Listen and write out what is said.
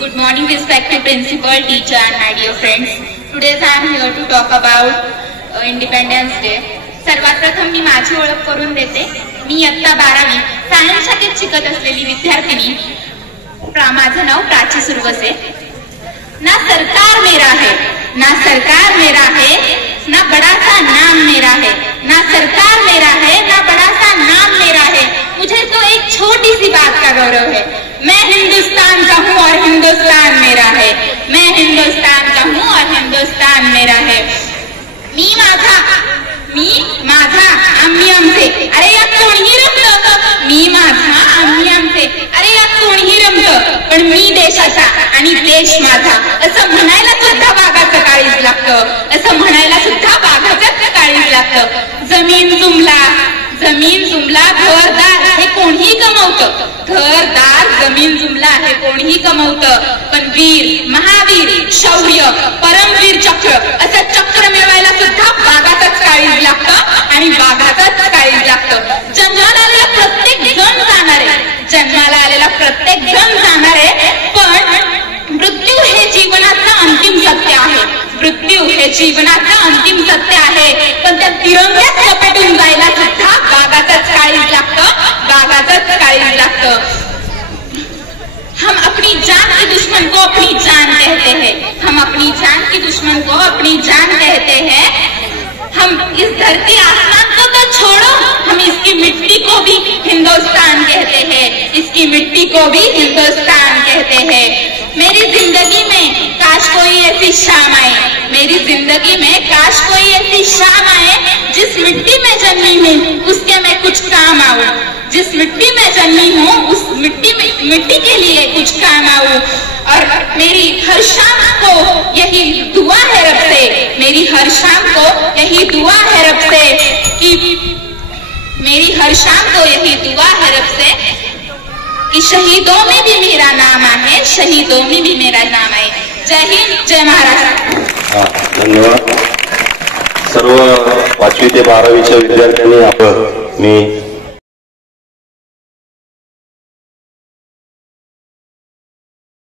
Good morning, respected principal, teacher, and my dear friends. Today I am here to talk about Independence Day. सर्वात प्रथम मी माझी ओळख करून देते. मी इयत्ता 12वी सायन्स शाखेत शिकत असलेली विद्यार्थिनी. माझं नाव प्राची सुरवसे. ना सरकार मेरा है, ना सरकार मेरा है, ना बड़ा सा नाम मेरा है. ना सरकार मेरा है, ना बड़ा सा नाम मेरा है. मुझे तो एक छोटी सी बात का गौरव है. मैं हिंदुस्तान का हूँ और हिंदुस्तान मेरा है. मैं हिंदुस्तान का हूँ और हिंदुस्तान मेरा है. मी माझा आम्ही आमचे. अरे यात कोणीही रमतं. मी माझा आम्ही आमचे. अरे यात कोणीही रमतं. पण मी देशाचा आणि देश माझा असं म्हणायला सुद्धा वाघाचं काळीज लागतं. असं म्हणायला सुद्धा वाघाचं काळीज लागतं. जमीन जुमला घरदार हे कोणीही कमवतं. घरदार जमीन जुमला हे कोणीही कमवतं. पण वीर, महावीर, शौर्य, परमवीर चक्र असं चक्र मिळवायला सुद्धा वाघाचंच काळीज लागतं आणि वाघाचंच काळीज लागतं. जन्माला आलेला प्रत्येक जण जाणार आहे. जन्माला आलेला प्रत्येक जण जाणार आहे. पण मृत्यू हे जीवनाचं अंतिम सत्य आहे. मृत्यू हे जीवनाचं अंतिम सत्य आहे. पण त्या तिरंग्यात लपेटून जायला सुद्धा वाघाचंच काळीज लागतं. वाघाचंच काळीज लागतं. हम अपनी जान के दुश्मन को अपनी जान कहते हैं. हम अपनी जान के दुश्मन को अपनी जान कहते हैं. हम इस धरती आसमान को तो छोड़ो, हम इसकी मिट्टी को भी हिंदुस्तान कहते हैं. इसकी मिट्टी को भी हिंदुस्तान कहते हैं. मेरी जिंदगी में काश कोई ऐसी शाम आए. मेरी जिंदगी में काश कोई ऐसी शाम आए. जिस मिट्टी में जन्मी हूँ उसके मैं कुछ काम आऊं. जिस मिट्टी में जन्मी हूँ उस मिट्टी के लिए कुछ काम आऊं. और मेरी हर शाम को यही दुआ है रब से. मेरी हर शाम को यही दुआ है रब से कि मेरी हर शाम को यही दुआ है रब से कि शहीदों में भी मेरा नाम आहे. शहीदों में भी मेरा नाम आहे. जय हिंद, जय महाराष्ट्र. धन्यवाद. सर्व 5वी ते 12वीच्या विद्यार्थ्यांनी मी